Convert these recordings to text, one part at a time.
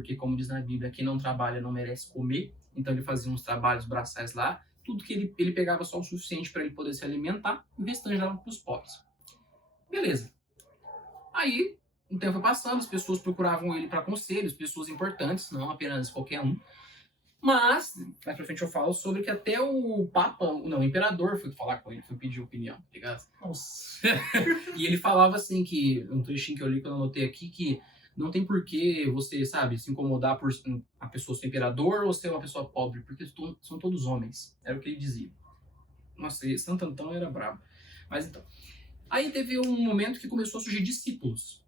porque, como diz na Bíblia, quem não trabalha não merece comer. Então ele fazia uns trabalhos braçais lá, tudo que ele pegava só o suficiente para ele poder se alimentar, e o restante dava para os pobres. Beleza. Aí, o tempo foi passando, as pessoas procuravam ele para conselhos, pessoas importantes, não apenas qualquer um. Mas, mais pra frente eu falo sobre que até o Papa, não, o Imperador foi falar com ele, foi pedir opinião, tá ligado? Nossa. E ele falava assim que, um trechinho que eu li que eu anotei aqui, que não tem por que você, sabe, se incomodar por a pessoa ser imperador ou ser uma pessoa pobre, porque são todos homens. Era o que ele dizia. Nossa, e Santo Antão era brabo. Mas então. Aí teve um momento que começou a surgir discípulos.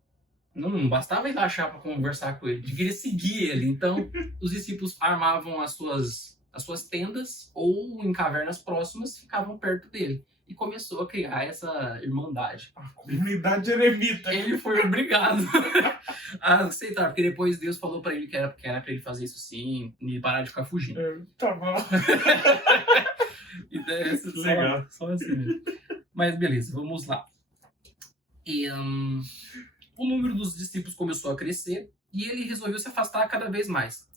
Não bastava ir lá achar para conversar com ele, de querer seguir ele. Então, os discípulos armavam as suas tendas ou em cavernas próximas ficavam perto dele. E começou a criar essa irmandade. A comunidade eremita. Ele foi obrigado a aceitar, porque depois Deus falou para ele que era para ele fazer isso sim, e parar de ficar fugindo. Tá bom. Legal. Só assim mesmo. Mas beleza, vamos lá. E, o número dos discípulos começou a crescer e ele resolveu se afastar cada vez mais.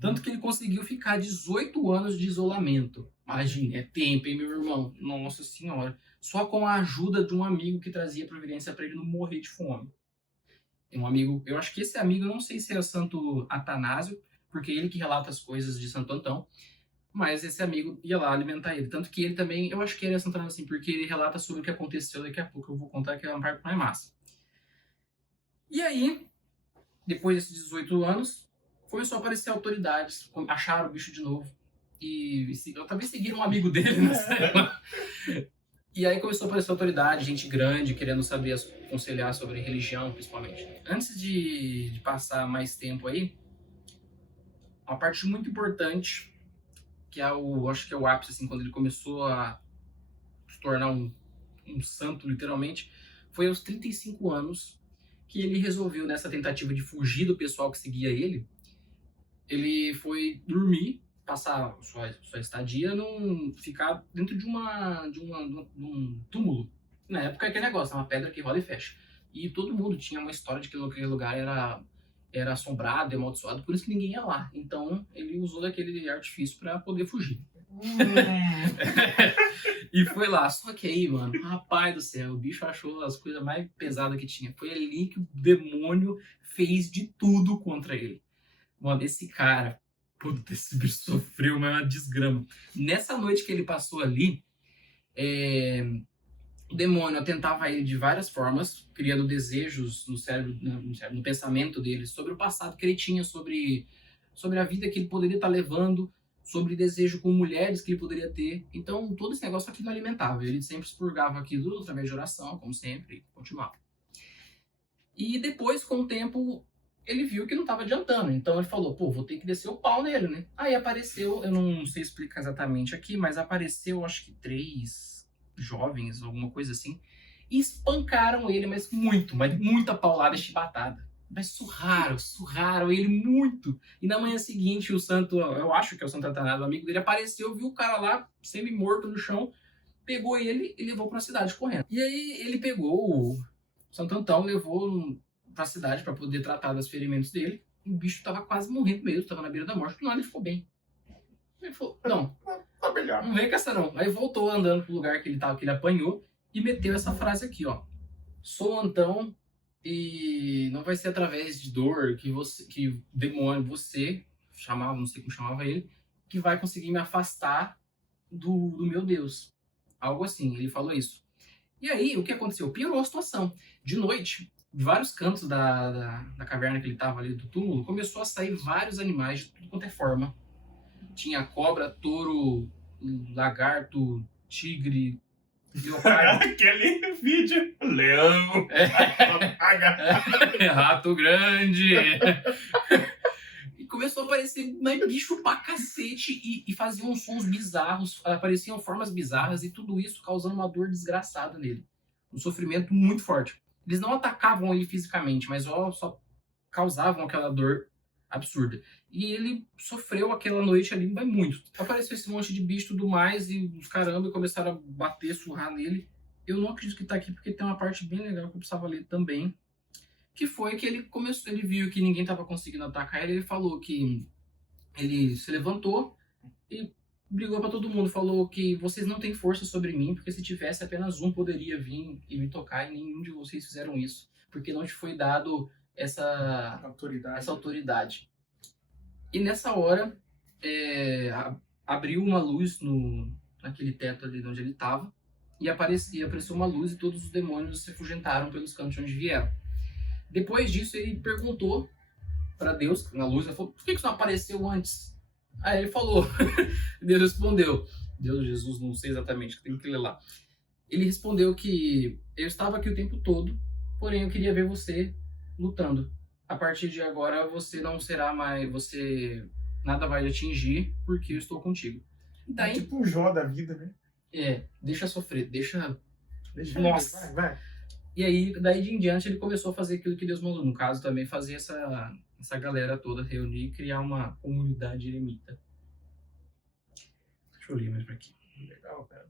Tanto que ele conseguiu ficar 18 anos de isolamento. Imagina, é tempo, hein, meu irmão? Nossa Senhora. Só com a ajuda de um amigo que trazia providência para ele não morrer de fome. Tem um amigo, eu acho que esse amigo, eu não sei se é o Santo Atanásio, porque é ele que relata as coisas de Santo Antão, mas esse amigo ia lá alimentar ele. Tanto que ele também, eu acho que ele é Santo Atanásio, assim, porque ele relata sobre o que aconteceu daqui a pouco. Eu vou contar que é uma parte mais massa. E aí, depois desses 18 anos, começou a aparecer autoridades, acharam o bicho de novo. E eu também seguiram um amigo dele, né? E aí começou a aparecer autoridade, gente grande, querendo saber, aconselhar sobre religião, principalmente. Antes de passar mais tempo aí, uma parte muito importante, que é acho que é o ápice, assim, quando ele começou a se tornar um santo, literalmente, foi aos 35 anos, que ele resolveu, nessa tentativa de fugir do pessoal que seguia ele foi dormir, passar sua estadia, ficar dentro de um túmulo. Na época, aquele negócio, uma pedra que rola e fecha. E todo mundo tinha uma história de que aquele lugar era assombrado e amaldiçoado, por isso que ninguém ia lá. Então, ele usou daquele artifício para poder fugir. E foi lá, só que aí, mano, rapaz do céu, o bicho achou as coisas mais pesadas que tinha. Foi ali que o demônio fez de tudo contra ele. Mano, esse cara, puta, esse bicho sofreu uma desgrama. Nessa noite que ele passou ali, o demônio atentava ele de várias formas, criando desejos no cérebro, no pensamento dele, sobre o passado que ele tinha, sobre a vida que ele poderia estar levando, sobre desejo com mulheres que ele poderia ter. Então, todo esse negócio aqui não alimentava. Ele sempre expurgava aquilo através de oração, como sempre, e continuava. E depois, com o tempo, ele viu que não estava adiantando. Então, ele falou, pô, vou ter que descer o pau nele, né? Aí apareceu, eu não sei explicar exatamente aqui, mas apareceu, acho que 3 jovens, alguma coisa assim, e espancaram ele, mas muita paulada e chibatada. Mas surraram ele muito. E na manhã seguinte, o santo, eu acho que é o Santo Atanásio, o amigo dele, apareceu, viu o cara lá, semi-morto no chão, pegou ele e levou pra cidade correndo. E aí ele pegou o Santo Antão, levou pra cidade pra poder tratar dos ferimentos dele. E o bicho tava quase morrendo mesmo, tava na beira da morte, do nada ele ficou bem. Ele falou, não vem com essa não. Aí voltou andando pro lugar que ele tava, que ele apanhou, e meteu essa frase aqui, ó. Sou Antão, e não vai ser através de dor que o demônio, você chamava, não sei como chamava ele, que vai conseguir me afastar do meu Deus. Algo assim, ele falou isso. E aí, o que aconteceu? Piorou a situação. De noite, de vários cantos da caverna que ele estava ali, do túmulo, começou a sair vários animais de tudo quanto é forma. Tinha cobra, touro, lagarto, tigre, leopardo. Aquele vídeo. Leão. Rato grande. E começou a aparecer bicho pra cacete e faziam sons bizarros, apareciam formas bizarras e tudo isso causando uma dor desgraçada nele. Um sofrimento muito forte. Eles não atacavam ele fisicamente, mas só causavam aquela dor absurda. E ele sofreu aquela noite ali, mas muito. Apareceu esse monte de bicho e tudo mais, e os caramba começaram a bater, surrar nele. Eu não acredito que tá aqui, porque tem uma parte bem legal que eu precisava ler também. Que foi que ele viu que ninguém estava conseguindo atacar ele, ele falou que ele se levantou e brigou para todo mundo, falou que vocês não têm força sobre mim, porque se tivesse apenas um poderia vir e me tocar e nenhum de vocês fizeram isso, porque não te foi dado essa autoridade. E nessa hora abriu uma luz naquele teto ali onde ele estava e apareceu uma luz e todos os demônios se afugentaram pelos cantos de onde vieram. Depois disso ele perguntou para Deus, na luz, ele falou, por que isso não apareceu antes? Aí ele falou, Deus respondeu, Deus, Jesus, não sei exatamente, tenho que ler lá. Ele respondeu que eu estava aqui o tempo todo, porém eu queria ver você lutando. A partir de agora você não será mais, nada vai te atingir, porque eu estou contigo. É tipo um Jó da vida, né? Deixa sofrer, deixa Nossa, vai. E aí, daí em diante, ele começou a fazer aquilo que Deus mandou. No caso, também fazer essa galera toda reunir e criar uma comunidade eremita. Deixa eu ler mais pra aqui. Legal, cara.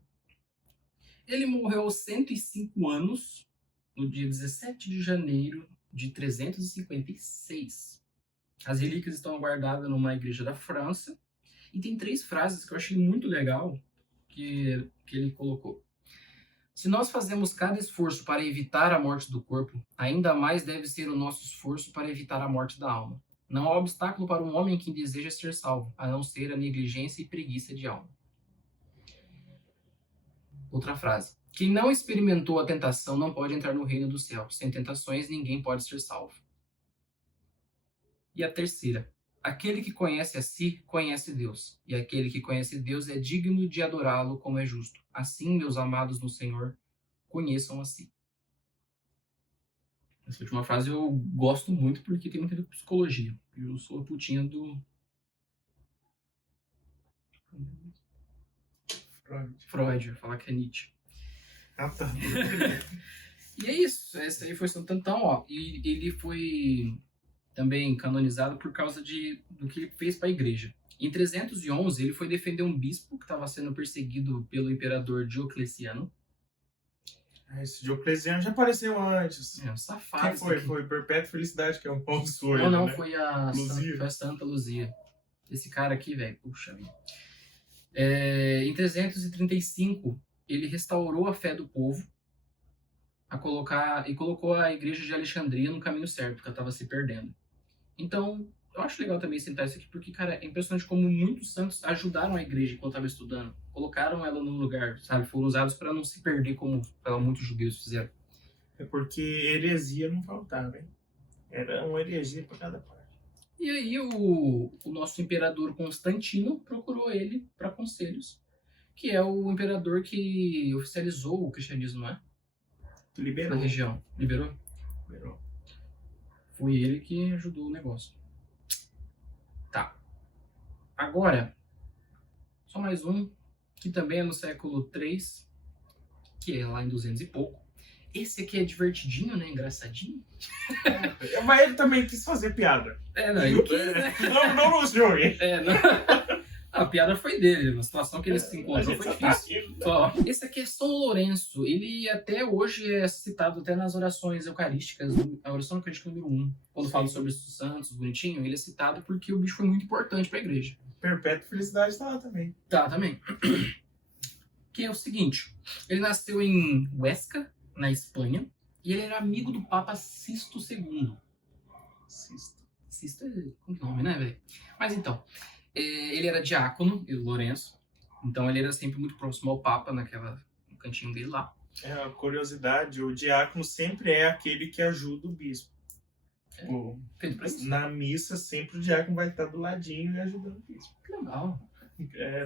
Ele morreu aos 105 anos, no dia 17 de janeiro de 356. As relíquias estão guardadas numa igreja da França. E tem 3 frases que eu achei muito legal que ele colocou. Se nós fazemos cada esforço para evitar a morte do corpo, ainda mais deve ser o nosso esforço para evitar a morte da alma. Não há obstáculo para um homem que deseja ser salvo, a não ser a negligência e preguiça de alma. Outra frase. Quem não experimentou a tentação não pode entrar no reino do céu. Sem tentações, ninguém pode ser salvo. E a terceira. Aquele que conhece a si, conhece Deus. E aquele que conhece Deus é digno de adorá-lo como é justo. Assim, meus amados no Senhor, conheçam a si. Essa última frase eu gosto muito porque tem muita psicologia. Eu sou a putinha do... Freud, eu ia falar que é Nietzsche. Ah, tá. E é isso. Esse aí foi Santo Antão, ó. E ele foi também canonizado por causa do que ele fez para a igreja. Em 311, ele foi defender um bispo que estava sendo perseguido pelo imperador Diocleciano. Esse Diocleciano já apareceu antes. Um safado. Quem foi? Foi Perpétua Felicidade, que é um pão de sonho. Não, né? foi a Santa Luzia. Esse cara aqui, velho, puxa vida. Em 335, ele restaurou a fé do povo e colocou a igreja de Alexandria no caminho certo, porque ela estava se perdendo. Então, eu acho legal também sentar isso aqui, porque, cara, é impressionante como muitos santos ajudaram a igreja enquanto estava estudando. Colocaram ela no lugar, sabe? Foram usados para não se perder como muitos judeus fizeram. É porque heresia não faltava, hein? Era uma heresia para cada parte. E aí o nosso imperador Constantino procurou ele para conselhos, que é o imperador que oficializou o cristianismo, não é? Liberou. Na região. Liberou? Liberou. Foi ele que ajudou o negócio. Tá. Agora, só mais um, que também é no século III, que é lá em 200 e pouco. Esse aqui é divertidinho, né? Engraçadinho. Mas ele também quis fazer piada. Ele quis, né? Não nos jogue. A piada foi dele, na situação que ele se encontrou foi difícil. Esse aqui é São Lourenço. Ele até hoje é citado até nas orações eucarísticas, a oração eucarística número 1. Quando fala sobre os santos, bonitinho, ele é citado porque o bicho foi muito importante para a igreja. Perpétua Felicidade tá lá também. Tá, também. Que é o seguinte, ele nasceu em Huesca, na Espanha, e ele era amigo do Papa Sisto II. Sisto é com nome, né, velho? Mas então... ele era diácono, Lourenço, então ele era sempre muito próximo ao Papa no cantinho dele lá. A curiosidade, o diácono sempre é aquele que ajuda o bispo. Na missa, sempre o diácono vai estar do ladinho e ajudando o bispo. Que legal.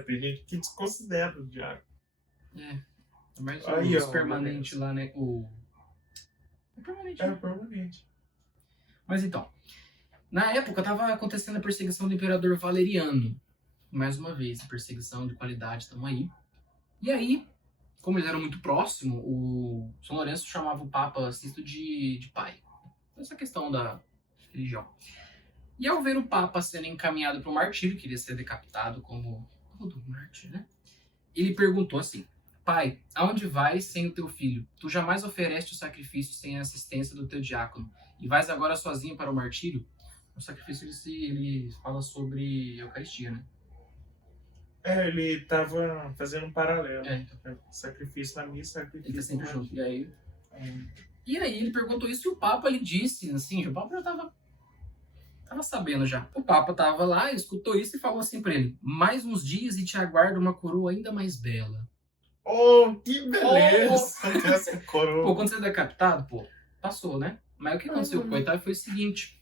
Tem gente que desconsidera o diácono. Mas o permanente lá, né? É permanente. É permanente. Mas então... Na época, estava acontecendo a perseguição do imperador Valeriano. Mais uma vez, perseguição de qualidade, estamos aí. E aí, como eles eram muito próximos, o São Lourenço chamava o Papa Sisto de pai. Essa questão da religião. E ao ver o Papa sendo encaminhado para o martírio, queria ser decapitado como todo mártir, né? Ele perguntou assim, Pai, aonde vais sem o teu filho? Tu jamais ofereste o sacrifício sem a assistência do teu diácono, e vais agora sozinho para o martírio? O sacrifício, ele fala sobre Eucaristia, né? Ele tava fazendo um paralelo. Então, Sacrifício na missa, ele tá sacrifício sempre no junto. martírio. E aí ele perguntou isso e o Papa, ele disse, assim, o Papa já tava sabendo já. O Papa tava lá, escutou isso e falou assim pra ele: mais uns dias e te aguarda uma coroa ainda mais bela. Oh, que beleza! Essa Pô, coroa. quando você é decapitado, pô, passou, né? Mas o que aconteceu com o coitado foi o seguinte.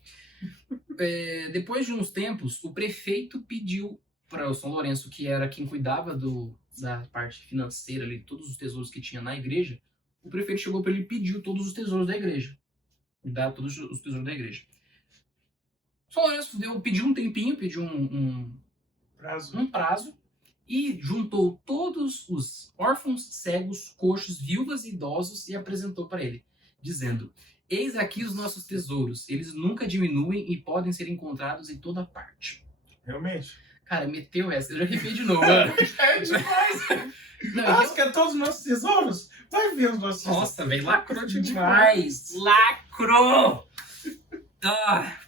Depois de uns tempos, o prefeito pediu para o São Lourenço, que era quem cuidava da parte financeira ali, todos os tesouros que tinha na igreja, o prefeito chegou para ele e pediu todos os tesouros da igreja. Dar todos os tesouros da igreja. O São Lourenço pediu um tempinho, pediu um prazo e juntou todos os órfãos, cegos, coxos, viúvas e idosos e apresentou para ele, dizendo: eis aqui os nossos tesouros, eles nunca diminuem e podem ser encontrados em toda parte. Realmente? Cara, meteu essa, eu já arrepiei de novo, mano. É demais! Acho que é todos os nossos tesouros? Vai ver os nossos tesouros. Nossa, velho, lacrou demais. Lacrou!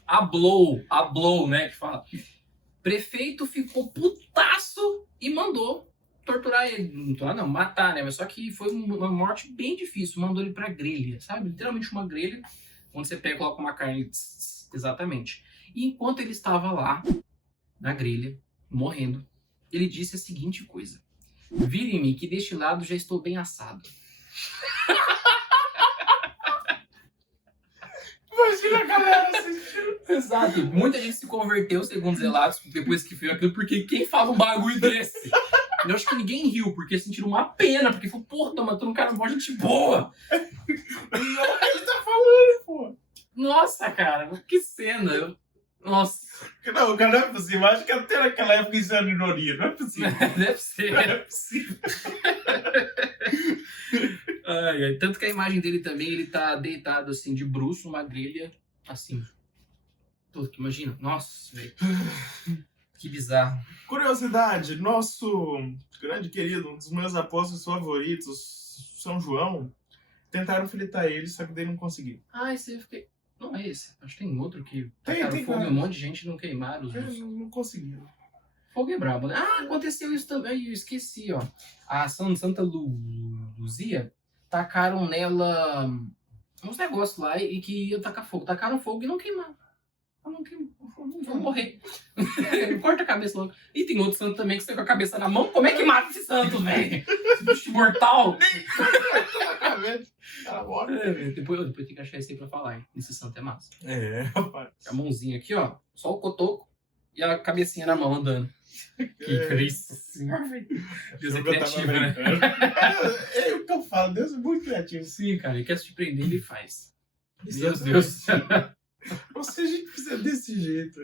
Hablou, né, que fala. Prefeito ficou putaço e mandou torturar ele. Não torturar, não, matar, né? Mas só que foi uma morte bem difícil. Mandou ele pra grelha, sabe? Literalmente uma grelha, onde você pega e coloca uma carne. Exatamente. E enquanto ele estava lá, na grelha, morrendo, ele disse a seguinte coisa: virem-me que deste lado já estou bem assado. Imagina a galera assistindo. Exato. Muita gente se converteu, segundo os relatos, depois que viu aquilo, porque quem fala um bagulho desse? Eu acho que ninguém riu, porque sentiram uma pena, porque falou, porra, tá matando um cara mó gente boa. Ele tá falando, pô. Nossa, cara, que cena. Nossa. Não, cara, não é possível. Acho que até naquela época isso era ironia. Não é possível. Deve ser. Não é possível. Ai. Tanto que a imagem dele também, ele tá deitado assim, de bruço, numa grelha, assim. Tudo que imagina. Nossa, velho. Que bizarro. Curiosidade, nosso grande querido, um dos meus apóstolos favoritos, São João, tentaram fritar ele, só que daí não conseguiu. Esse eu fiquei... Não é esse. Acho que tem outro que Tem tacaram fogo e um vários. monte de gente não queimaram os Eles não conseguiram. Fogo é brabo, né? Aconteceu isso também, eu esqueci, ó. A Santa Luzia, tacaram nela uns negócios lá e que ia tacar fogo. Tacaram fogo e não queimaram. Não queimou. Vão morrer. Corta a cabeça logo. E tem outro santo também que você tá com a cabeça na mão. Como é que mata esse santo, velho? Esse bicho mortal. Depois tem que achar esse aí pra falar, hein? Esse santo é massa. Rapaz. A mãozinha aqui, ó. Só o cotoco e a cabecinha na mão andando. Que Cristo Senhor, velho. Deus é criativo, né? É o que eu falo, Deus é muito criativo. Sim, cara, ele quer te prender, ele faz. Meu Exatamente. Deus. Ou seja, a gente precisa desse jeito.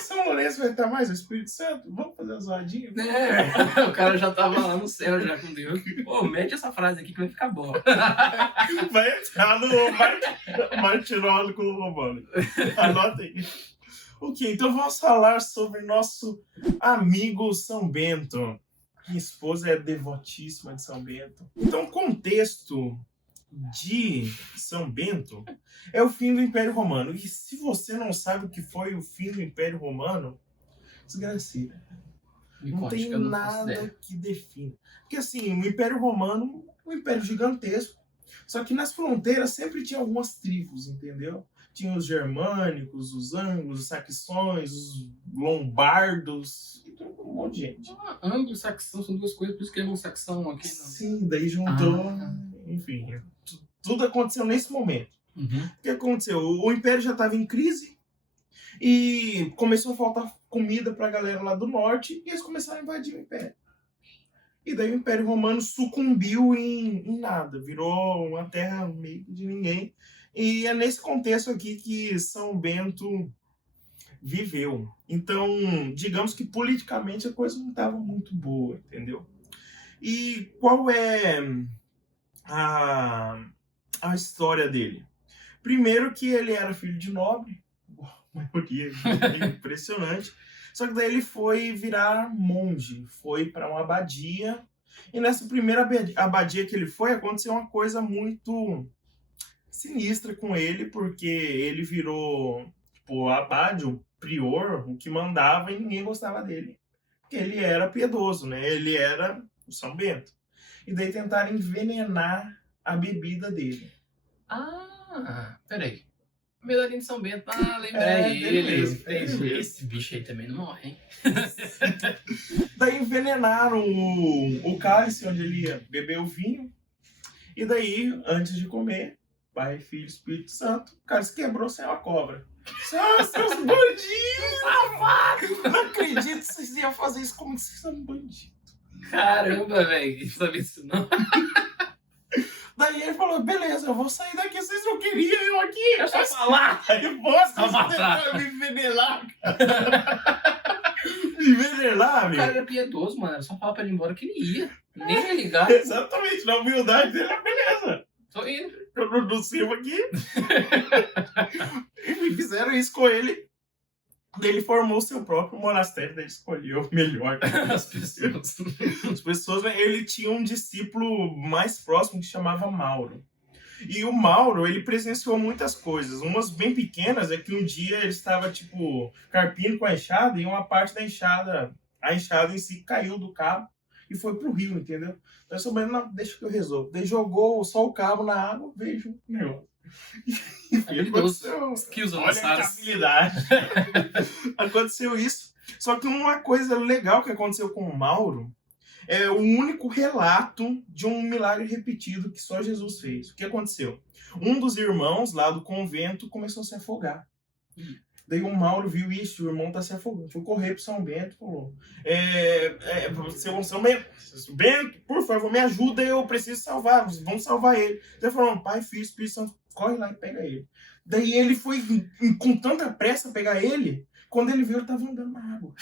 São Lourenço vai estar mais o Espírito Santo? Vamos fazer uma zoadinha? O cara já tava lá no céu já com Deus. Pô, mete essa frase aqui que vai ficar boa. Vai entrar no martirólogo romano. Anota aí. Ok, então vamos falar sobre nosso amigo São Bento. Minha esposa é devotíssima de São Bento. Então, o contexto de São Bento é o fim do Império Romano. E se você não sabe o que foi o fim do Império Romano, desgraceira. Não tem nada que defina. Porque assim, o Império Romano, um império gigantesco, só que nas fronteiras sempre tinha algumas tribos, entendeu? Tinha os germânicos, os anglos, os saxões, os lombardos, um monte de gente. Anglo e saxão são duas coisas, por isso que é anglo-saxão aqui. Não. Sim, daí juntou, enfim, tudo aconteceu nesse momento. Uhum. O que aconteceu? O Império já estava em crise e começou a faltar comida para a galera lá do norte e eles começaram a invadir o Império. E daí o Império Romano sucumbiu em nada, virou uma terra meio de ninguém. E é nesse contexto aqui que São Bento viveu. Então, digamos que politicamente a coisa não estava muito boa, entendeu? E qual é a história dele? Primeiro que ele era filho de nobre, a maioria é impressionante, só que daí ele foi virar monge, foi para uma abadia E nessa primeira abadia que ele foi, aconteceu uma coisa muito sinistra com ele, porque ele virou, tipo, o abade, o prior, o que mandava e ninguém gostava dele. Porque ele era piedoso, né? Ele era o São Bento. E daí tentaram envenenar a bebida dele. Peraí. Medalhinha de São Bento, lembrei ele ele. mesmo. Esse bicho aí também não morre, hein? Daí envenenaram o cálice onde ele ia beber o vinho. E daí, antes de comer, Pai, Filho, Espírito Santo, o cálice quebrou, saiu a cobra. Seus bandidos, safado! Não acredito que vocês iam fazer isso, como que vocês são bandidos. Caramba, velho, não sabia disso não. Daí ele falou, beleza, eu vou sair daqui, vocês não queriam eu aqui. Eu só falar. Aí vocês Só tentaram me envenenar, cara. Me envenenar, O meu. cara era piedoso, mano. Era só falar pra ele ir embora que ele ia. Nem ia ligar. Exatamente, na humildade dele, beleza. Tô indo. Eu não sirvo aqui. Enfim, fizeram isso com ele. Daí ele formou seu próprio monastério, daí ele escolheu o melhor. As pessoas. As pessoas, ele tinha um discípulo mais próximo que chamava Mauro. E o Mauro, ele presenciou muitas coisas. Umas bem pequenas é que um dia ele estava, tipo, carpindo com a enxada e uma parte da enxada, a enxada em si caiu do cabo e foi pro rio, entendeu? Então, sobrando, não, deixa que eu resolvo. Daí jogou só o cabo na água, vejo o negócio. Aconteceu. Skills Olha que avançados. habilidade. Aconteceu isso. Só que uma coisa legal que aconteceu com o Mauro é o único relato de um milagre repetido que só Jesus fez. O que aconteceu? Um dos irmãos lá do convento começou a se afogar. Daí o Mauro viu isso, o irmão tá se afogando. Foi correr pro São Bento e falou: São Bento, por favor, me ajuda, eu preciso salvar, vamos salvar ele. Ele falou: Pai, Filho, Espírito Santo, corre lá e pega ele. Daí ele foi com tanta pressa pegar ele, quando ele viu, ele tava andando na água.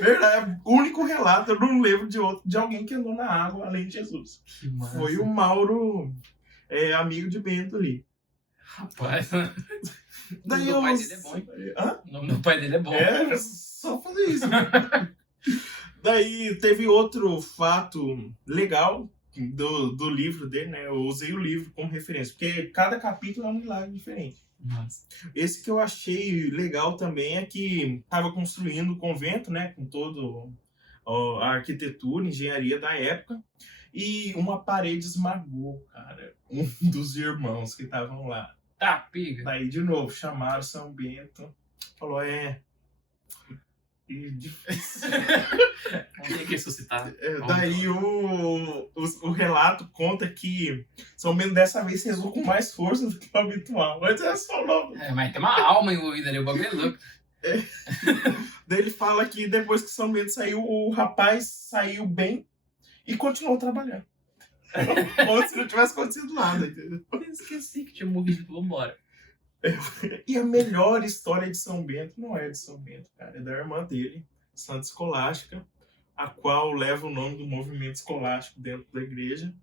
Verdade, o único relato, eu não lembro de alguém que andou na água além de Jesus. Que massa. Foi o Mauro, amigo de Bento ali. Rapaz. Daí O pai dele é bom, hein? Hã? O nome do pai dele é bom. Só fazer isso. Daí teve outro fato legal do livro dele, né? Eu usei o livro como referência, porque cada capítulo é um milagre diferente. Nossa. Esse que eu achei legal também é que estava construindo o convento, né? Com toda a arquitetura, engenharia da época. E uma parede esmagou, cara, um dos irmãos que estavam lá. Tá, piga. Daí, de novo, chamaram São Bento. Falou, E difícil. Vamos ter que ressuscitar. Daí o relato conta que São Bento dessa vez rezou com mais força do que o habitual. Mas é só louco. Mas tem uma alma envolvida ali, o bagulho é louco. Daí ele fala que depois que São Bento saiu, o rapaz saiu bem e continuou trabalhando. Como se não tivesse acontecido nada, entendeu? Eu esqueci que tinha morrido, vambora. E a melhor história de São Bento não é de São Bento, cara. É da irmã dele, Santa Escolástica, a qual leva o nome do movimento escolástico dentro da igreja.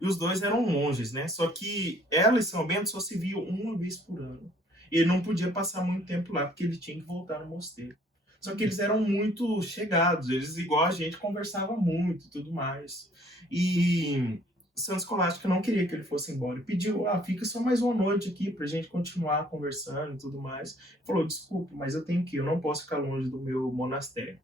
E os dois eram monges, né? Só que ela e São Bento só se viam uma vez por ano. E ele não podia passar muito tempo lá, porque ele tinha que voltar no mosteiro. Só que eles eram muito chegados, eles, igual a gente, conversavam muito e tudo mais. E Santa Escolástica não queria que ele fosse embora. Pediu, fica só mais uma noite aqui pra gente continuar conversando e tudo mais. Ele falou, desculpa, mas eu tenho que ir, eu não posso ficar longe do meu monastério.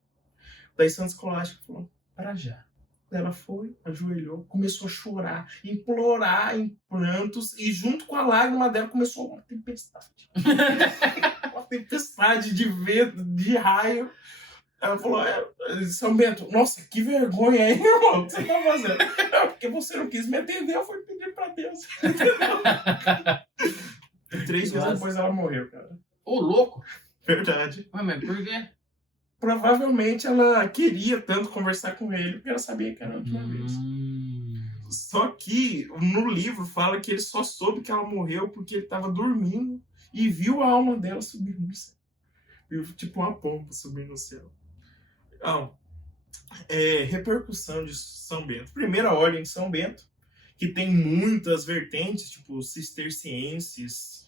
Daí Santa Escolástica falou, para já. Ela foi, ajoelhou, começou a chorar, implorar em prantos, e junto com a lágrima dela começou uma tempestade. Uma tempestade de vento, de raio. Ela falou, São Bento, nossa, que vergonha, hein, irmão? O que você tá fazendo? Não, porque você não quis me atender, eu fui pedir pra Deus. E 3 dias depois ela morreu, cara. Ô, louco! Verdade. Mas por quê? Provavelmente ela queria tanto conversar com ele, porque ela sabia que era a última vez. Só que no livro fala que ele só soube que ela morreu porque ele estava dormindo e viu a alma dela subir no céu. Viu tipo uma pomba subir no céu. Então, repercussão de São Bento. Primeira ordem de São Bento, que tem muitas vertentes, tipo cistercienses,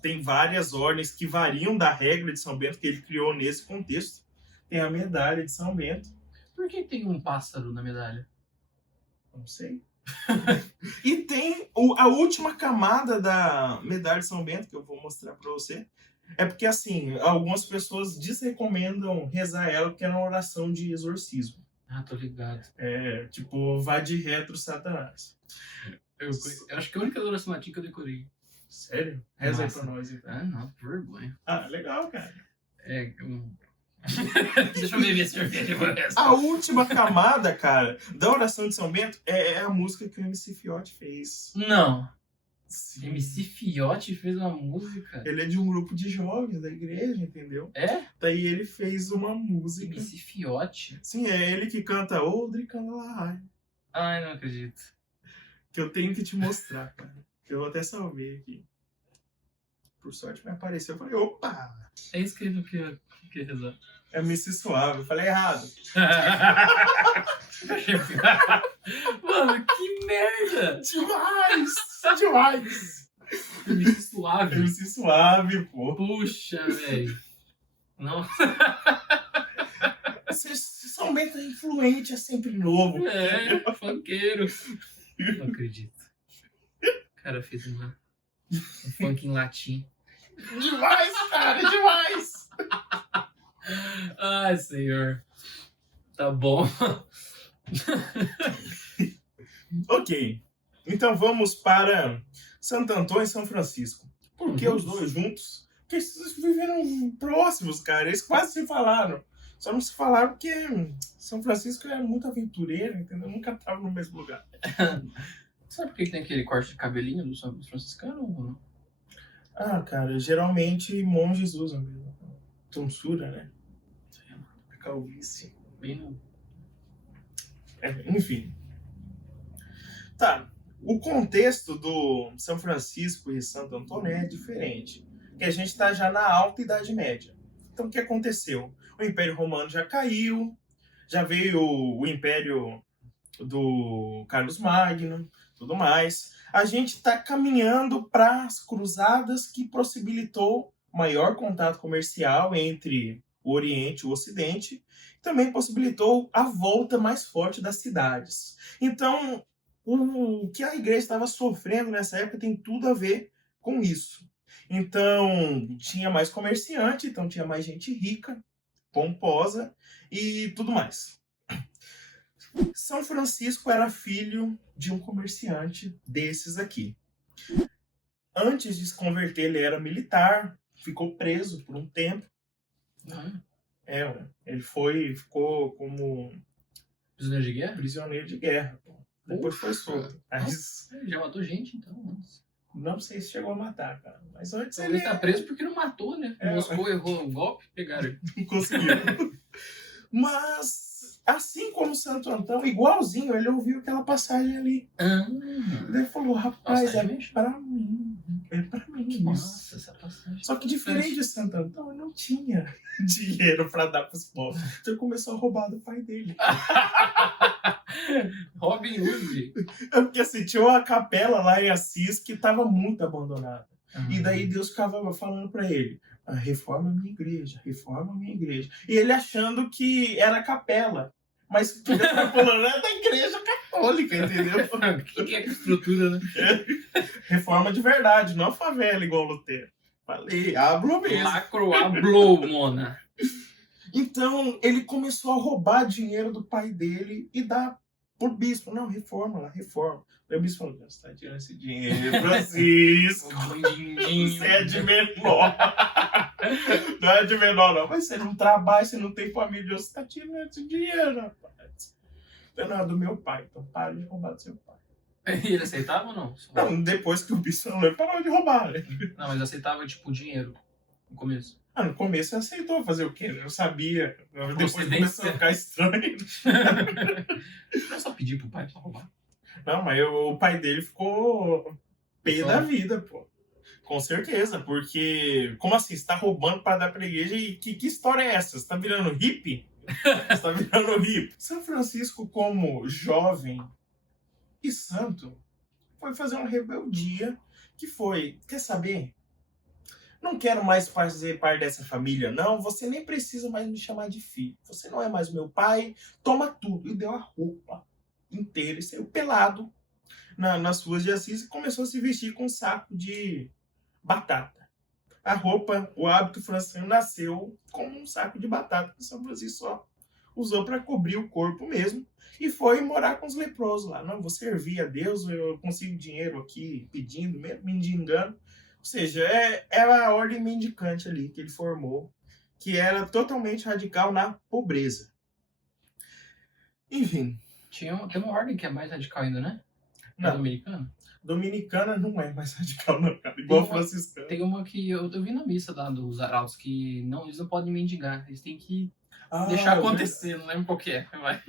tem várias ordens que variam da regra de São Bento que ele criou nesse contexto. Tem a medalha de São Bento. Por que tem um pássaro na medalha? Não sei. E tem a última camada da medalha de São Bento, que eu vou mostrar pra você. É porque, assim, algumas pessoas desrecomendam rezar ela porque é uma oração de exorcismo. Ah, tô ligado. É, tipo, vai de retro Satanás. Eu acho que é a única oração latim que eu decorei. Sério? Reza aí Nossa. pra nós, então. Ah, não, por vergonha. Ah, legal, cara. Deixa eu beber a cerveja por essa. A última camada, cara, da oração de São Bento é a música que o MC Fiote fez. Não. Sim. MC Fiote fez uma música. Ele é de um grupo de jovens da igreja, entendeu? É? Daí ele fez uma música. MC Fiote? Sim, é ele que canta Odre Candelai. Ai, não acredito. Que eu tenho que te mostrar, cara. Que eu até salvei aqui. Por sorte me apareceu. Eu falei, opa! É isso que eu queria rezar. É MC Suave. Eu falei errado. Mano, que merda! Demais! Demais! MC Suave. MC Suave, pô. Puxa, velho. Não. São Bento é influente, é sempre novo. É, funkeiro. Não acredito. O cara fez um funk em latim. Demais, cara, demais! Ai, senhor. Tá bom. Ok. Então vamos para Santo Antônio e São Francisco. Por que os dois juntos? Porque eles viveram próximos, cara. Eles quase se falaram. Só não se falaram porque São Francisco é muito aventureiro, entendeu? Nunca estava no mesmo lugar. Sabe por que tem aquele corte de cabelinho do São Franciscano ou não? Ah, cara, geralmente monges usam mesmo. Tonsura, né? A calvície. Bem no... Enfim. Tá. O contexto do São Francisco e Santo Antônio é diferente. Porque a gente está já na Alta Idade Média. Então, o que aconteceu? O Império Romano já caiu, já veio o Império do Carlos Magno, tudo mais. A gente está caminhando para as cruzadas que possibilitou maior contato comercial entre o Oriente e o Ocidente. Também possibilitou a volta mais forte das cidades. Então, o que a igreja estava sofrendo nessa época tem tudo a ver com isso. Então, tinha mais comerciante, então tinha mais gente rica, pomposa e tudo mais. São Francisco era filho de um comerciante desses aqui. Antes de se converter, ele era militar, ficou preso por um tempo. Ele ficou como Prisioneiro de guerra? prisioneiro de guerra. Depois foi solto. Mas Ele já matou gente, então, antes. não sei se chegou a matar, cara. Mas antes Ele tá preso porque não matou, né? Moscou errou o golpe, pegaram ele. não conseguiu. Mas, assim como Santo Antão, igualzinho, ele ouviu aquela passagem ali. Ele falou, rapaz, Nossa, é pra mim. É pra mim isso. Nossa, essa passagem. Só que diferente de Santo Antão, ele não tinha dinheiro pra dar pros pobres. Então ele começou a roubar do pai dele. Robin Hood. É porque assim, tinha uma capela lá em Assis que estava muito abandonada. E daí Deus ficava falando pra ele, reforma a minha igreja, reforma a minha igreja. E ele achando que era capela. Mas Deus estava falando, é da igreja católica, entendeu? O que é estrutura, né? Reforma de verdade, não favela igual o Lutero. Falei, hablo mesmo. Lacro hablou, mona. Então, ele começou a roubar dinheiro do pai dele e dar pro bispo. Não, reforma lá, reforma. Aí o bispo falou, você tá tirando esse dinheiro, Francisco. Você é de menor. Não é de menor, não. Mas você não trabalha, você não tem família, você tá tirando esse dinheiro, rapaz. Não, é do meu pai, então para de roubar do seu pai. E ele aceitava ou não? Não, depois que o bispo falou, ele parou de roubar, né? Não, mas aceitava, tipo, dinheiro no começo. No começo ele aceitou fazer o quê? Eu não sabia. Depois Procedência. começou a ficar estranho. Não é só pedir pro pai pra roubar. Não, mas o pai dele ficou pé da vida, pô. Com certeza, porque... Como assim? Você tá roubando para dar pra igreja e que história é essa? Você tá virando hippie? Você tá virando hippie? São Francisco, como jovem e santo, foi fazer uma rebeldia que foi... Quer saber? Não quero mais fazer parte dessa família, não. Você nem precisa mais me chamar de filho. Você não é mais meu pai. Toma tudo. E deu a roupa inteira e saiu pelado nas ruas de Assis e começou a se vestir com um saco de batata. A roupa, o hábito franciscano nasceu como um saco de batata que São Francisco só usou para cobrir o corpo mesmo e foi morar com os leprosos lá. Não, vou servir a Deus, eu consigo dinheiro aqui pedindo, mendigando. Ou seja, era a ordem mendicante ali que ele formou, que era totalmente radical na pobreza. Enfim. Tem uma ordem que é mais radical ainda, né? Não. Dominicana? Dominicana não é mais radical, não, cara. Igual franciscana. Tem uma que eu vi na missa lá dos arautos que eles não podem mendigar. Eles têm que deixar acontecer. Não lembro qual que é. Vai.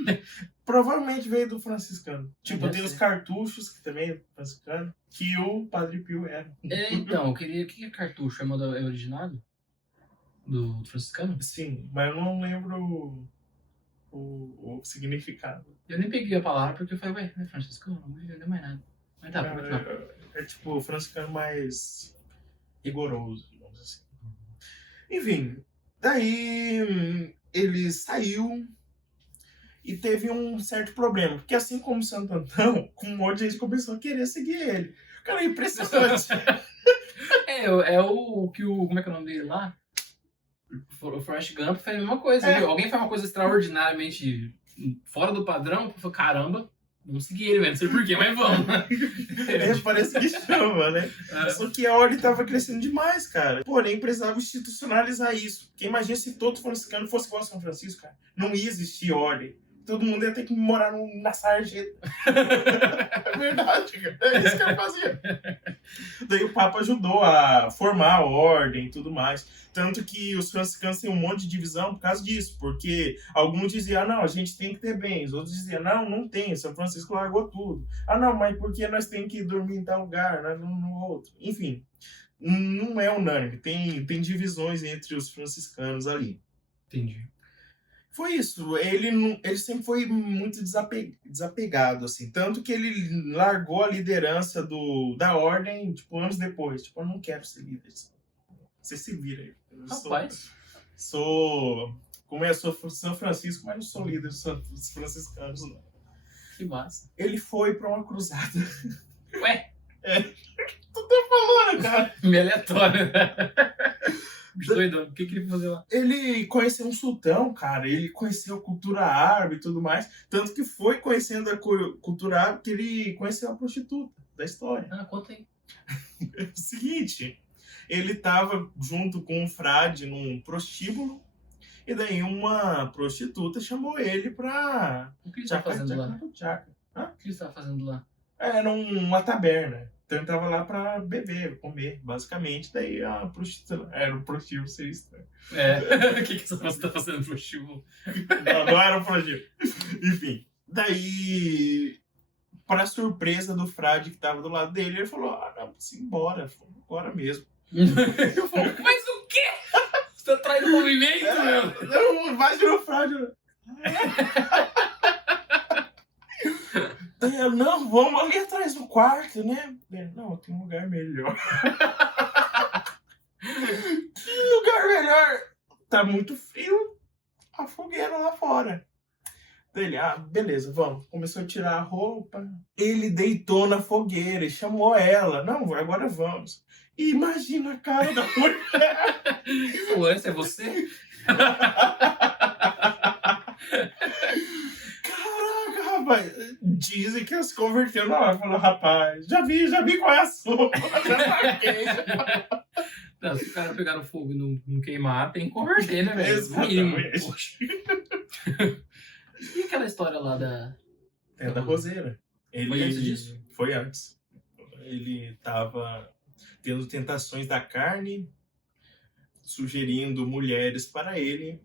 Provavelmente veio do franciscano. Tipo, tem os cartuchos, que também é franciscano, que o Padre Pio era. Então, o que é cartucho? É originado? Do franciscano? Sim, mas eu não lembro o significado. Eu nem peguei a palavra porque eu falei, ué, não é franciscano? Não vou entender mais nada. Mas tá, é tipo o franciscano mais rigoroso, digamos assim. Enfim, daí ele saiu e teve um certo problema. Porque assim como Santo Antão, um monte de gente começou a querer seguir ele. Cara, é impressionante. é o que o... Como é que é o nome dele lá? O Forrest Gump fez a mesma coisa. Viu? Alguém faz uma coisa extraordinariamente fora do padrão, falou, caramba, vamos seguir ele, velho. Não sei porquê, mas vamos. Parece que chama, né? Só que a ordem tava crescendo demais, cara. Porém, precisava institucionalizar isso. Porque imagina se todo franciscano fosse igual a São Francisco, cara. Não ia existir ordem. Todo mundo ia ter que morar na sarjeta. É verdade, cara. É isso que ele fazia. Daí o Papa ajudou a formar a ordem e tudo mais. Tanto que os franciscanos têm um monte de divisão por causa disso. Porque alguns diziam, não, a gente tem que ter bens. Outros diziam, não tem. São Francisco largou tudo. Não, mas por que nós temos que dormir em tal lugar, né, no outro? Enfim, não é unânime. Tem divisões entre os franciscanos ali. Entendi. Foi isso, ele sempre foi muito desapegado, assim, tanto que ele largou a liderança da ordem, tipo, anos depois, tipo, eu não quero ser líder, você se vira aí. Rapaz. Como eu sou São Francisco, mas não sou líder dos franciscanos, não. Que massa. Ele foi pra uma cruzada. Ué? Tu tá falando, cara? Meio aleatório, né? Doido, o que ele ia fazer lá? Ele conheceu um sultão, cara. Ele conheceu a cultura árabe e tudo mais. Tanto que foi conhecendo a cultura árabe que ele conheceu a prostituta da história. Conta aí. É o seguinte, ele tava junto com um frade num prostíbulo. E daí uma prostituta chamou ele pra... O que ele estava fazendo lá? O que ele estava fazendo lá? Era uma taberna. Então ele tava lá pra beber, comer, basicamente. Daí a prostituta... Era um prostíbulo, seria estranho. O que essa moça tá fazendo no prostíbulo? Não era um prostíbulo. Enfim. Daí, para surpresa do frade que tava do lado dele, ele falou, não, precisa ir embora. Agora mesmo. Eu falei, mas o quê? Você tá traindo o movimento, meu? Não, vai virar o frade. Não, vamos ali atrás do quarto, né? Não, tem um lugar melhor. Que lugar melhor? Tá muito frio. A fogueira lá fora. Ele, beleza, vamos. Começou a tirar a roupa. Ele deitou na fogueira e chamou ela. Não, agora vamos. E imagina a cara da mulher. Pô, esse é você? Rapaz, dizem que ela se converteu na hora. Falou, rapaz, já vi qual é a sua. Não, se o cara pegar no fogo e não queimar, tem que converter, né, velho? Exatamente. E aquela história lá da... Da roseira. Foi antes disso? Foi antes. Ele tava tendo tentações da carne, sugerindo mulheres para ele.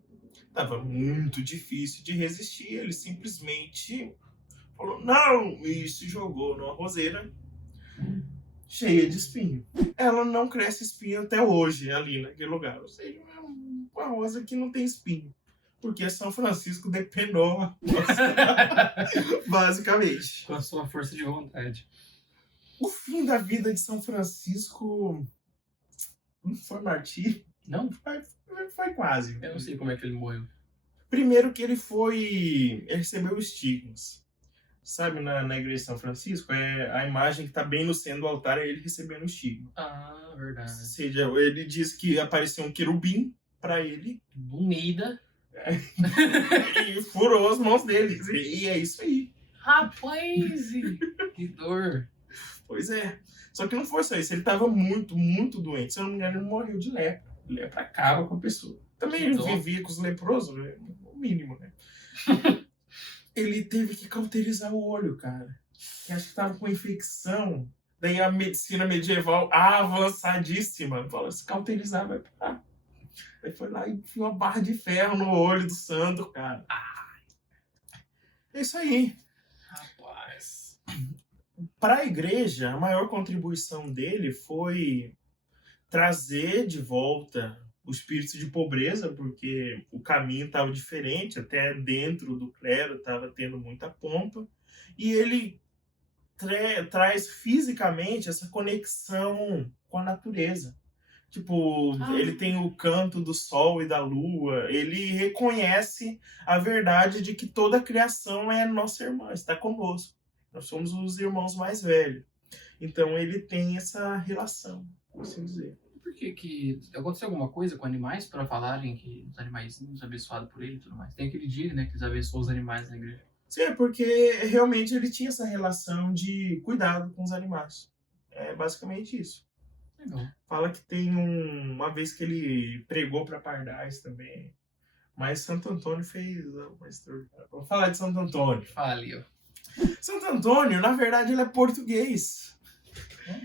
Tava muito difícil de resistir. Ele simplesmente falou, não! E se jogou numa roseira cheia de espinho. Ela não cresce espinho até hoje, ali naquele lugar. Ou seja, é uma rosa que não tem espinho. Porque São Francisco depenou basicamente. Com a sua força de vontade. O fim da vida de São Francisco Não foi martírio? Não? Foi quase. Eu não sei como é que ele morreu. Primeiro que ele recebeu estigmas. Sabe, na igreja de São Francisco, a imagem que está bem no centro do altar é ele recebendo o estigma. Ah, Ou verdade. seja, ele diz que apareceu um querubim para ele Bonita. e furou as mãos dele. E é isso aí. Rapaz, que dor. Pois é. Só que não foi só isso. Ele estava muito, muito doente. Se eu não me engano, ele morreu de lepra. Lepra acaba com a pessoa. Também ele vivia com os leprosos, né? O mínimo, né? Ele teve que cauterizar o olho, cara. Que acho que tava com infecção. Daí a medicina medieval avançadíssima falou: se cauterizar, vai parar. Aí foi lá e enfiou uma barra de ferro no olho do santo, cara. É isso aí. Rapaz. Para a igreja, a maior contribuição dele foi trazer de volta o espírito de pobreza, porque o caminho estava diferente, até dentro do clero estava tendo muita pompa, e ele traz fisicamente essa conexão com a natureza. Tipo, ele tem o canto do sol e da lua, ele reconhece a verdade de que toda a criação é nossa irmã, está conosco. Nós somos os irmãos mais velhos. Então ele tem essa relação, por assim dizer. Por que aconteceu alguma coisa com animais para falarem que os animaizinhos abençoados por ele e tudo mais? Tem aquele dia, né, que eles abençoam os animais na igreja. Sim, é porque realmente ele tinha essa relação de cuidado com os animais. É basicamente isso. Legal. Fala que tem uma vez que ele pregou para pardais também. Mas Santo Antônio fez uma extraordinária. Vamos falar de Santo Antônio. Fale, ó. Santo Antônio, na verdade, ele é português.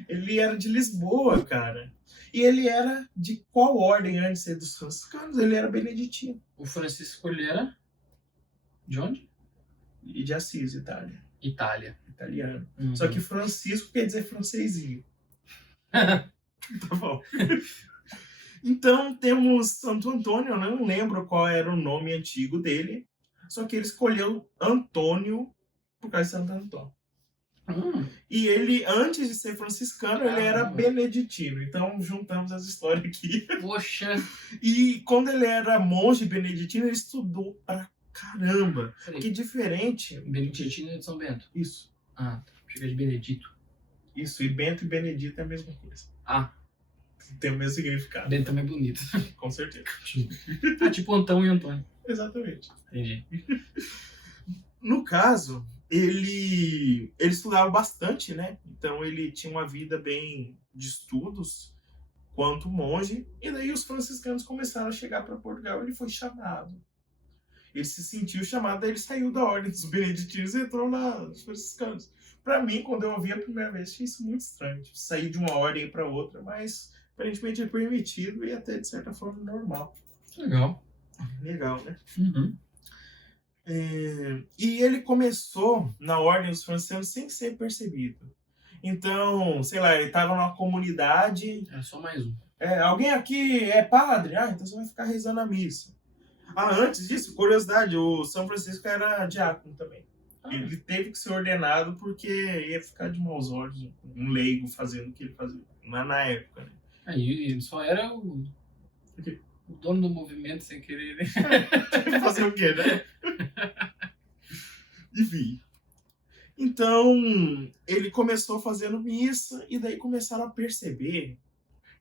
Ele era de Lisboa, cara. E ele era de qual ordem antes de ser dos franciscanos? Ele era beneditino. O Francisco, ele era de onde? E de Assis, Itália. Itália. Italiano. Uhum. Só que Francisco quer dizer francesinho. Tá bom. Então temos Santo Antônio, eu não lembro qual era o nome antigo dele. Só que ele escolheu Antônio por causa de Santo Antônio. E ele, antes de ser franciscano, ele era beneditino. Então, juntamos as histórias aqui. Poxa. E quando ele era monge beneditino, ele estudou pra caramba. Que diferente. Beneditino é de São Bento. Isso. Ah, chega de Benedito. Isso, e Bento e Benedito é a mesma coisa. Ah. Tem o mesmo significado. Bento também é bonito. Com certeza. Ah, tipo Antão e Antônio. Exatamente. Entendi. No caso, ele estudava bastante, né? Então ele tinha uma vida bem de estudos quanto monge. E daí os franciscanos começaram a chegar para Portugal. Ele foi chamado. Ele se sentiu chamado, daí ele saiu da ordem dos beneditinos e entrou nos franciscanos. Para mim, quando eu ouvi a primeira vez, achei isso muito estranho. Tipo, sair de uma ordem para outra, mas aparentemente é permitido e até de certa forma normal. Legal. Legal, né? Uhum. E ele começou na ordem dos franciscanos sem ser percebido. Então, sei lá, ele estava numa comunidade. Era só mais um. Alguém aqui é padre? Ah, então você vai ficar rezando a missa. Ah, antes disso, curiosidade, o São Francisco era diácono também. Ele teve que ser ordenado porque ia ficar de maus olhos um leigo fazendo o que ele fazia na época, né? Aí ele só era o dono do movimento sem querer, né? Fazer o quê, né? Enfim. Então, ele começou fazendo missa e daí começaram a perceber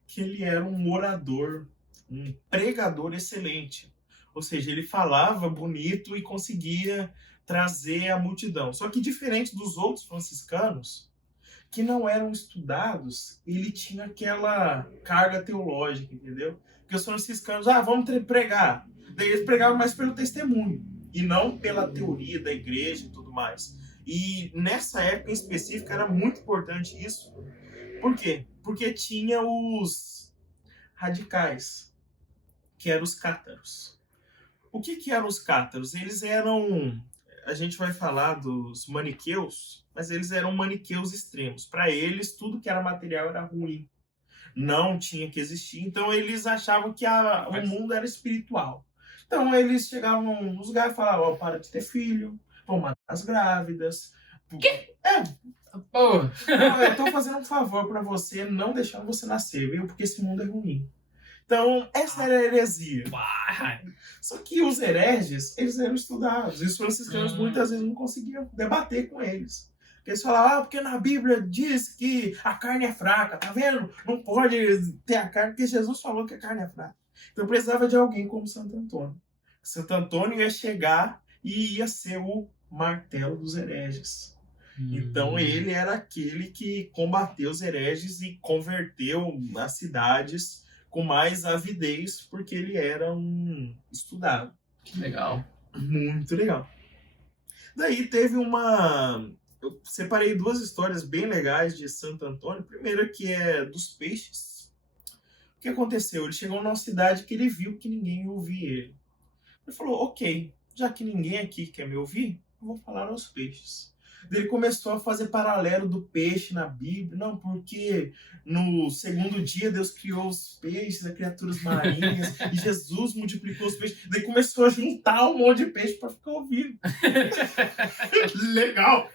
que ele era um orador, um pregador excelente. Ou seja, ele falava bonito e conseguia trazer a multidão. Só que diferente dos outros franciscanos, que não eram estudados, ele tinha aquela carga teológica, entendeu? Porque os franciscanos, vamos pregar. Daí eles pregavam mais pelo testemunho, e não pela teoria da igreja e tudo mais. E nessa época em específico era muito importante isso. Por quê? Porque tinha os radicais, que eram os cátaros. O que eram os cátaros? Eles eram... A gente vai falar dos maniqueus, mas eles eram maniqueus extremos. Para eles, tudo que era material era ruim. Não tinha que existir. Então, eles achavam que o mundo era espiritual. Então, eles chegavam nos lugares e falavam, para de ter filho, vão matar as grávidas. Quê? Pô, Não, eu tô fazendo um favor pra você, não deixando você nascer, viu? Porque esse mundo é ruim. Então, essa era a heresia. vai. Só que os hereges, eles eram estudados. E os franciscanos muitas vezes não conseguiam debater com eles. Porque eles falavam, porque na Bíblia diz que a carne é fraca, tá vendo? Não pode ter a carne, porque Jesus falou que a carne é fraca. Então precisava de alguém como Santo Antônio. Santo Antônio ia chegar e ia ser o martelo dos hereges. Então ele era aquele que combateu os hereges e converteu as cidades com mais avidez, porque ele era um estudado. Legal. Muito legal. Daí teve uma... Eu separei duas histórias bem legais de Santo Antônio. A primeira que é dos peixes. O que aconteceu? Ele chegou numa cidade que ele viu que ninguém ouvia ele. Ele falou, ok, já que ninguém aqui quer me ouvir, eu vou falar aos peixes. Daí ele começou a fazer paralelo do peixe na Bíblia. Não, porque no segundo dia Deus criou os peixes, as criaturas marinhas, e Jesus multiplicou os peixes. Daí começou a juntar um monte de peixe para ficar ouvindo. Legal!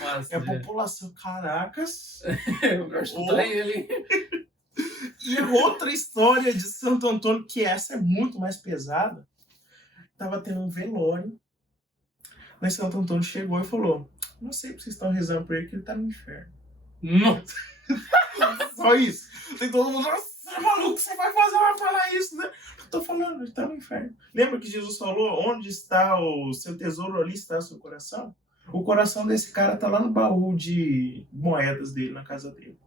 Nossa, É a população, caracas. eu gosto de ele. E outra história de Santo Antônio, que essa é muito mais pesada. Tava tendo um velório. Mas Santo Antônio chegou e falou, não sei porque vocês estão rezando por ele, que ele tá no inferno. Não. Só isso. Tem todo mundo, nossa, é maluco, você vai fazer, vai falar isso, né? Eu tô falando, ele tá no inferno. Lembra que Jesus falou, onde está o seu tesouro, ali está o seu coração? O coração desse cara tá lá no baú de moedas dele, na casa dele.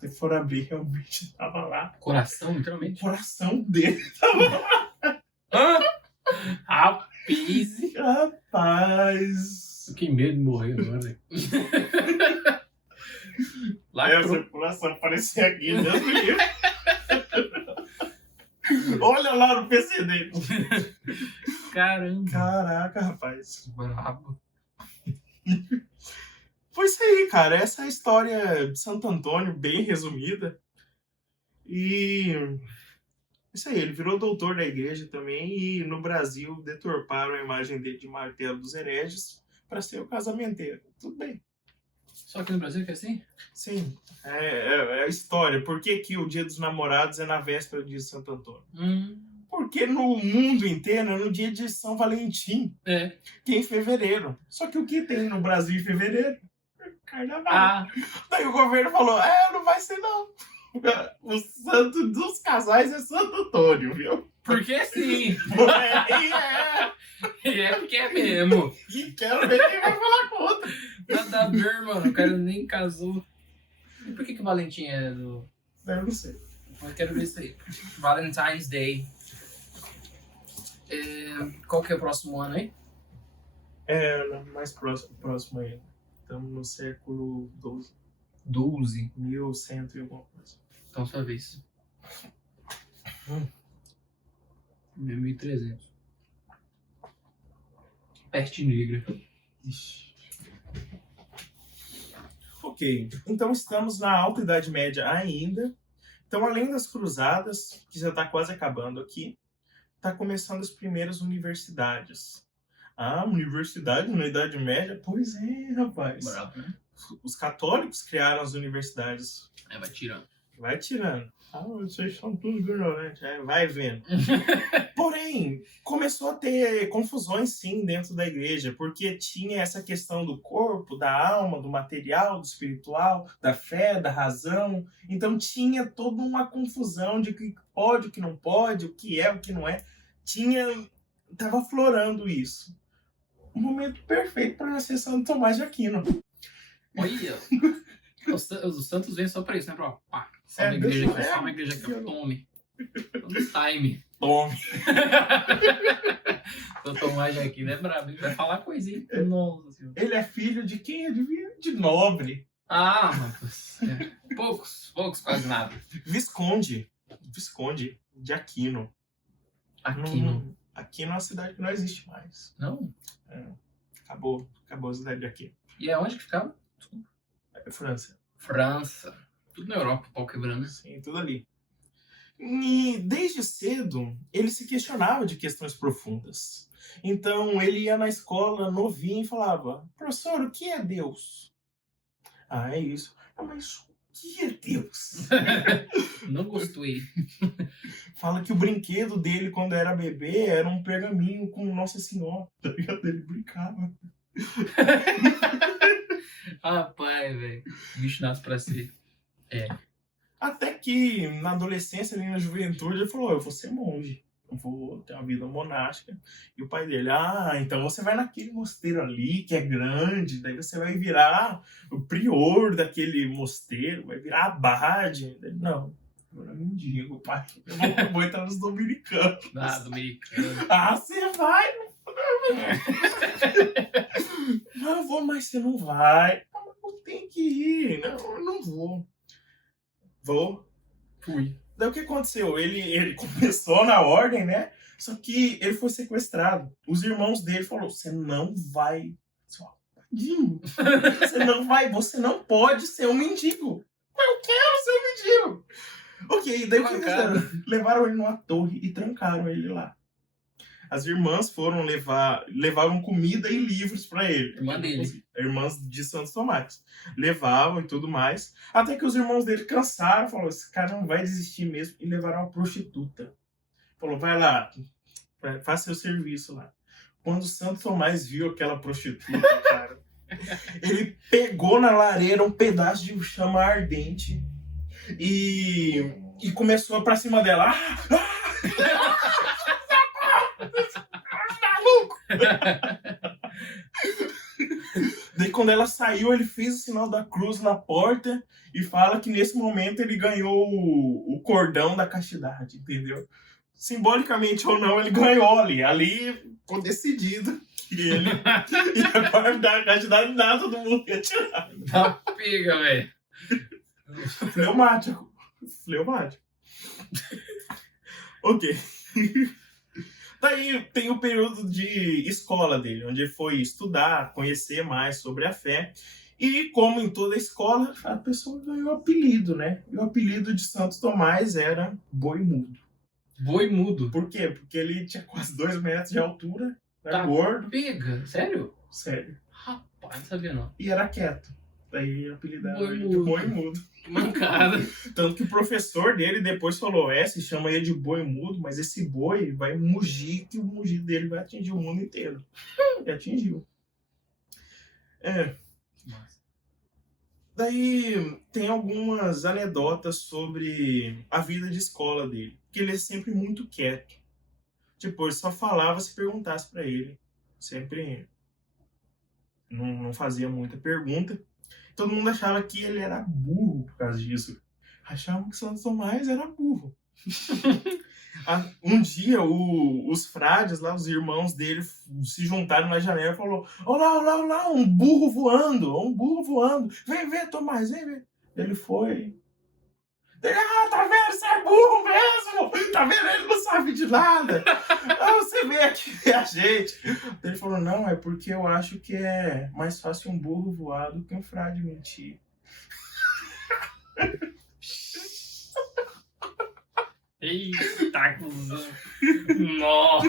Se for abrir, realmente tava lá. Coração, O literalmente. coração dele tava lá. Rapaz. Rapaz. Que medo de morrer agora, velho. A circulação aparecer aqui, Deus me livre. Olha lá no PC dele. Caramba. Caraca, rapaz. Brabo. Foi isso aí, cara. Essa é a história de Santo Antônio, bem resumida. E isso aí, ele virou doutor da igreja também. E no Brasil deturparam a imagem dele de martelo dos hereges para ser o casamenteiro. Tudo bem. Só que no Brasil que é assim? Sim, é a história. Por que, que o Dia dos Namorados é na véspera do dia de Santo Antônio? Porque no mundo inteiro é no dia de São Valentim, que é em fevereiro. Só que o que tem no Brasil em fevereiro? Carnaval. Daí o governo falou, não vai ser não. O santo dos casais é Santo Antônio, viu? Porque sim. É porque é mesmo. E quero ver quem vai falar contra. Nada a ver, mano. O cara nem casou. E por que o Valentim é do... Eu não sei. Eu quero ver isso aí. Valentine's Day. Qual que é o próximo ano aí? Mais próximo aí. Estamos no século XII. 12. 1100 e alguma coisa. Então, sua vez. 1300. Peste negra. Ixi. Ok, então estamos na Alta Idade Média ainda. Então, além das cruzadas, que já está quase acabando aqui, está começando as primeiras universidades. Universidade na Idade Média? Pois é, rapaz. Bravo, né? Os católicos criaram as universidades. Vai tirando. Vai tirando. Vocês são tudo ignorantes. Vai vendo. Porém, começou a ter confusões, sim, dentro da igreja, porque tinha essa questão do corpo, da alma, do material, do espiritual, da fé, da razão. Então tinha toda uma confusão de o que pode, o que não pode, o que é, o que não é. Tava aflorando isso. O momento perfeito para nascer Santo Tomás de Aquino. Olha! Os santos vêm só pra isso, né? Só uma igreja aqui, só uma igreja aqui. Tome. Time. Tome. O Tomás de Aquino é brabo, ele vai falar coisa, hein? Nossa senhora. Ele é filho de quem? Adivinha? De nobre. Mas poucos, quase nada. Visconde de Aquino. Aquino. Aquino é uma cidade que não existe mais. Não? Acabou a cidade de Aquino. E é onde que ficava? Desculpa. É França. Tudo na Europa, pau quebrando. Sim, tudo ali. E desde cedo, ele se questionava de questões profundas. Então, ele ia na escola novinho e falava, professor, o que é Deus? Ah, é isso. Ah, mas o que é Deus? Não gostei. Fala que o brinquedo dele, quando era bebê, era um pergaminho com Nossa Senhora. Tá ligado? Ele brincava. Rapaz, velho. O bicho nasce pra ser. Até que na adolescência, ali na juventude, ele falou: eu vou ser monge. Eu vou ter uma vida monástica. E o pai dele: ah, então você vai naquele mosteiro ali, que é grande, daí você vai virar o prior daquele mosteiro, vai virar abade. Ele: não, eu não mendigo, pai. Eu vou entrar nos dominicanos. Ah, dominicano. Ah, você vai? Não, eu vou, mas você não vai. Ah, mas eu tenho que ir. Não, eu não vou. Vou. Fui. Daí o que aconteceu? Ele começou na ordem, né? Só que ele foi sequestrado. Os irmãos dele falaram: você não vai. Tadinho. Você não vai, você não pode ser um mendigo. Eu quero ser um mendigo. Ok, daí o que fizeram? Levaram ele numa torre e trancaram ele lá. As irmãs foram levavam comida e livros pra ele. Irmã dele. Irmãs de Santos Tomás. Levavam e tudo mais. Até que os irmãos dele cansaram, falaram: esse cara não vai desistir mesmo. E levaram uma prostituta. Falou: vai lá, faz seu serviço lá. Quando Santos Tomás viu aquela prostituta, cara, ele pegou na lareira um pedaço de chama ardente e começou pra cima dela. Daí quando ela saiu, ele fez o sinal da cruz na porta e fala que nesse momento ele ganhou o cordão da castidade, entendeu? Simbolicamente ou não, ele ganhou ali. Ali ficou decidido que ele ia guardar a castidade, nada do mundo ia tirar. Tá pega, velho. Fleumático. Ok. Daí tem o período de escola dele, onde ele foi estudar, conhecer mais sobre a fé. E como em toda escola, a pessoa ganhou apelido, né? E o apelido de Santo Tomás era Boi Mudo. Boi mudo. Por quê? Porque ele tinha quase 2 metros de altura, era Tá gordo. pega. Sério? Sério. Rapaz, não sabia não. E era quieto. Daí apelidaram Boi ele de mudo. Boi Mudo. Que mancada. Tanto que o professor dele depois falou: se chama ele de boi mudo, mas esse boi vai mugir, que o mugido dele vai atingir o mundo inteiro. E atingiu. Nossa. Daí tem algumas anedotas sobre a vida de escola dele. Que ele é sempre muito quieto. Tipo, ele só falava se perguntasse pra ele. Sempre não fazia muita pergunta. Todo mundo achava que ele era burro por causa disso. Achavam que Santo Tomás era burro. Um dia, os frades lá, os irmãos dele, se juntaram na janela e falaram: olá, um burro voando. Vem ver, Tomás, vem ver. Ele foi. Tá vendo? Você é burro mesmo! Tá vendo? Ele não sabe de nada! Você vem aqui ver a gente! Ele falou: não, é porque eu acho que é mais fácil um burro voar do que um frade mentir. Eita, cuzão. Nossa.